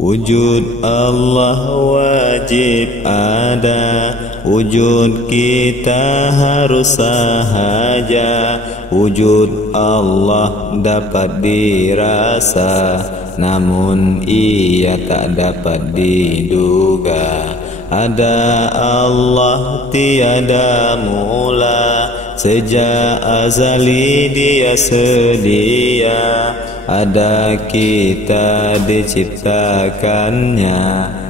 Wujud Allah wajib ada, wujud kita harus sahaja. Wujud Allah dapat dirasa, namun ia tak dapat diduga. Ada Allah tiada mula, sejak azali dia sedia. Ada kita diciptakannya,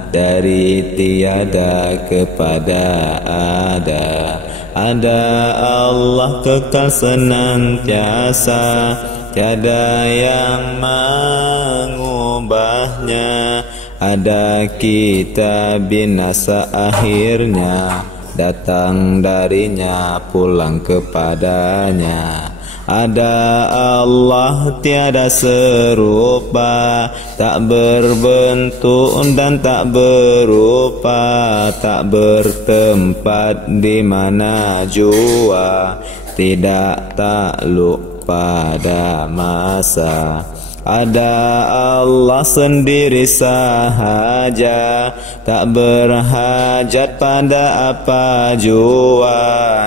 dari tiada kepada ada. Ada Allah kekal senantiasa, tiada yang mengubahnya. Ada kita binasa akhirnya, datang darinya pulang kepadanya. Ada Allah tiada serupa, tak berbentuk dan tak berupa, tak bertempat di mana jua, tidak takluk pada masa. Ada Allah sendiri sahaja, tak berhajat pada apa jua.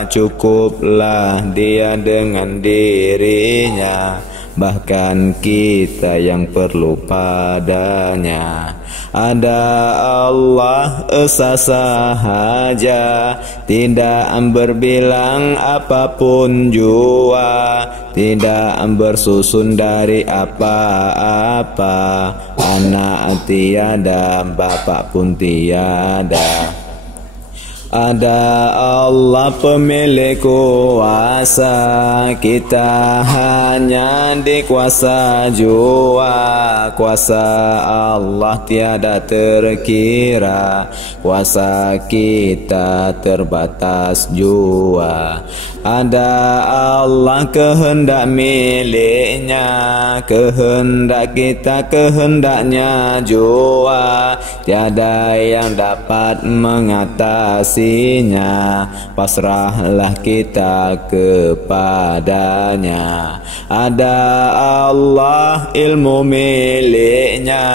Cukuplah dia dengan dirinya, bahkan kita yang perlu padanya. Ada Allah esa sahaja, tidak berbilang apapun jua, tidak bersusun dari apa-apa. Anak tiada, bapak pun tiada. Ada Allah pemilik kuasa, kita hanya dikuasa jua. Kuasa Allah tiada terkira, kuasa kita terbatas jua. Ada Allah kehendak miliknya, kehendak kita kehendaknya jua. Tiada yang dapat mengatasi, pasrahlah kita kepadanya. Ada Allah ilmu miliknya,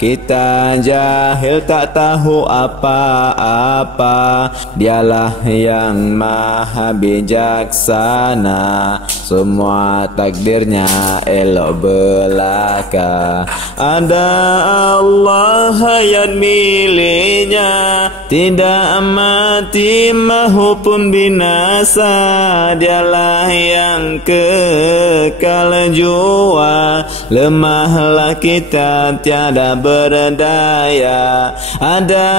kita jahil tak tahu apa-apa. Dialah yang maha bijaksana, semua takdirnya elok belaka. Ada Allah hayat miliknya, tidak mati maupun binasa. Dialah yang kekal jua, lemahlah kita tiada berdaya. Ada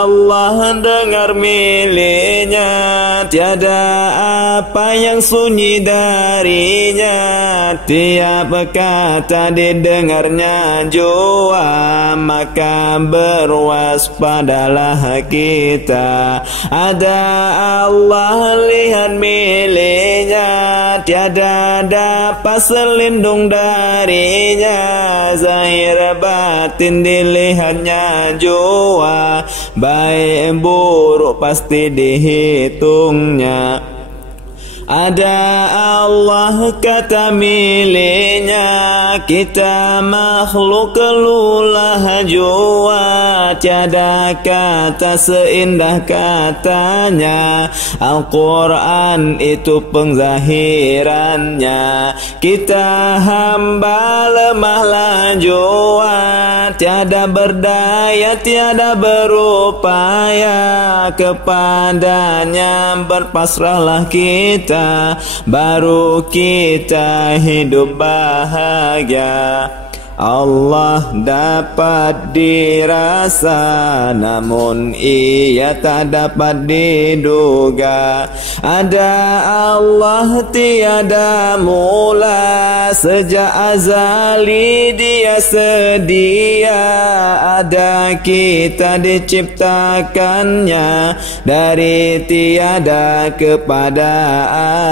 Allah dengar miliknya, tiada apa yang sunyi darinya. Tiap kata didengarnya jua, maka berwaspadalah kita. Ada Allah lihat miliknya, tiada dapat selindung darinya. Zahir batin dilihatnya jua, baik buruk pasti dihitungnya. Ada Allah kata miliknya, kita makhluk kelulah jua. Tiada kata seindah katanya, Al-Quran itu pengzahirannya. Kita hamba lemahlah jua, tiada berdaya, tiada berupaya. Kepadanya berpasrahlah kita, baru kita hidup bahagia. Allah dapat dirasa, namun ia tak dapat diduga. Ada Allah tiada mula, sejak azali dia sedia. Ada kita diciptakannya, dari tiada kepada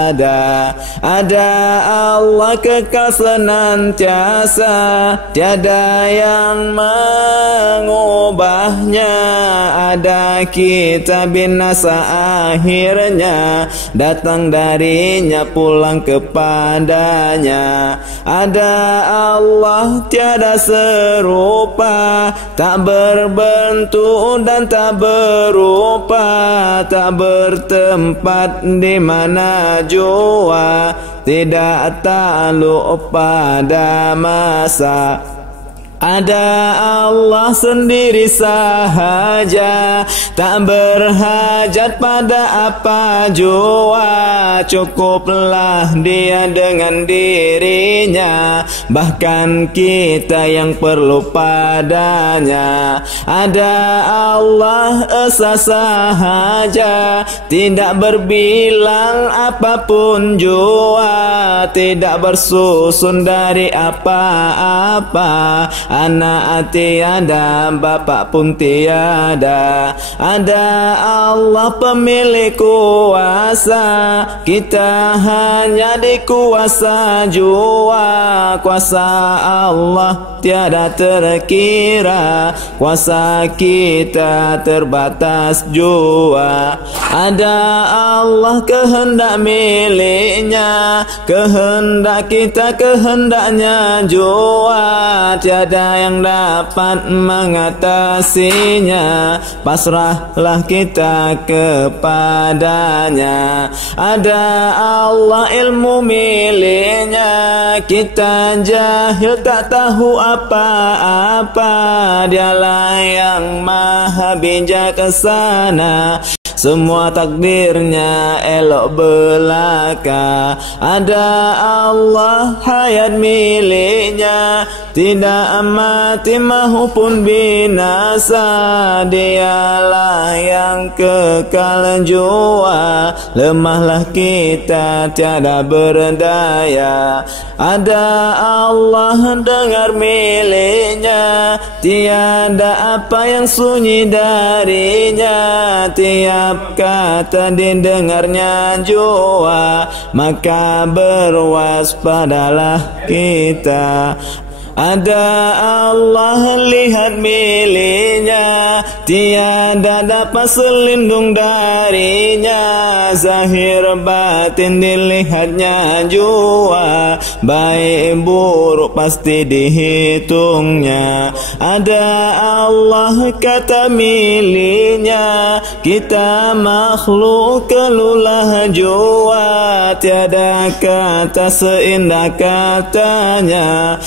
ada. Ada Allah kekal senantiasa, tiada yang mengubahnya. Ada kita binasa akhirnya, datang darinya pulang kepadanya. Ada Allah tiada serupa, tak berbentuk dan tak berupa, tak bertempat di mana jua, tidak takluk pada masa. Ada Allah sendiri sahaja, tak berhajat pada apa jua, cukuplah dia dengan dirinya, bahkan kita yang perlu padanya. Ada Allah esa sahaja, tidak berbilang apapun jua, tidak bersusun dari apa-apa. Anak tiada, bapak pun tiada. Ada Allah pemilik kuasa, kita hanya dikuasa jua. Kuasa Allah tiada terkira, kuasa kita terbatas jua. Ada Allah kehendak miliknya, kehendak kita kehendaknya jua, tiada yang dapat mengatasinya, pasrahlah kita kepadanya. Ada Allah ilmu miliknya, kita jahil tak tahu apa-apa, dialah yang maha bijaksana, semua takdirnya elok belaka. Ada Allah hayat miliknya, tidak mati maupun binasa, dialah yang kekal jua, lemahlah kita tiada berdaya. Ada Allah dengar miliknya, tiada apa yang sunyi darinya, tiap kata didengarnya jua, maka berwaspadalah kita. Ada Allah lihat miliknya, tiada dapat selindung darinya, zahir batin dilihatnya jua, baik buruk pasti dihitungnya. Ada Allah kata miliknya, kita makhluk kelulah jua, tiada kata seindah katanya.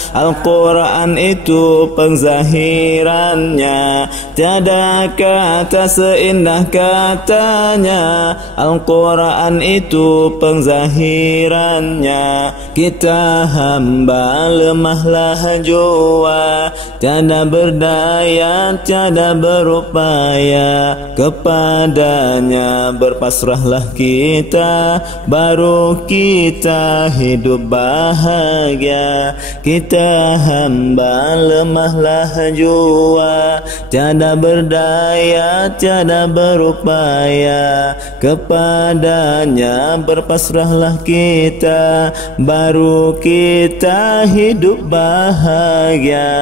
Al-Quran itu pengzahirannya, tiada kata seindah katanya. Al-Quran itu pengzahirannya, kita hamba lemahlah jua, tiada berdaya, tiada berupaya, kepadanya berpasrahlah kita, baru kita hidup bahagia. Kita hamba lemahlah jua, tiada berdaya, tiada berupaya, kepadanya berpasrahlah kita, baru kita hidup bahagia.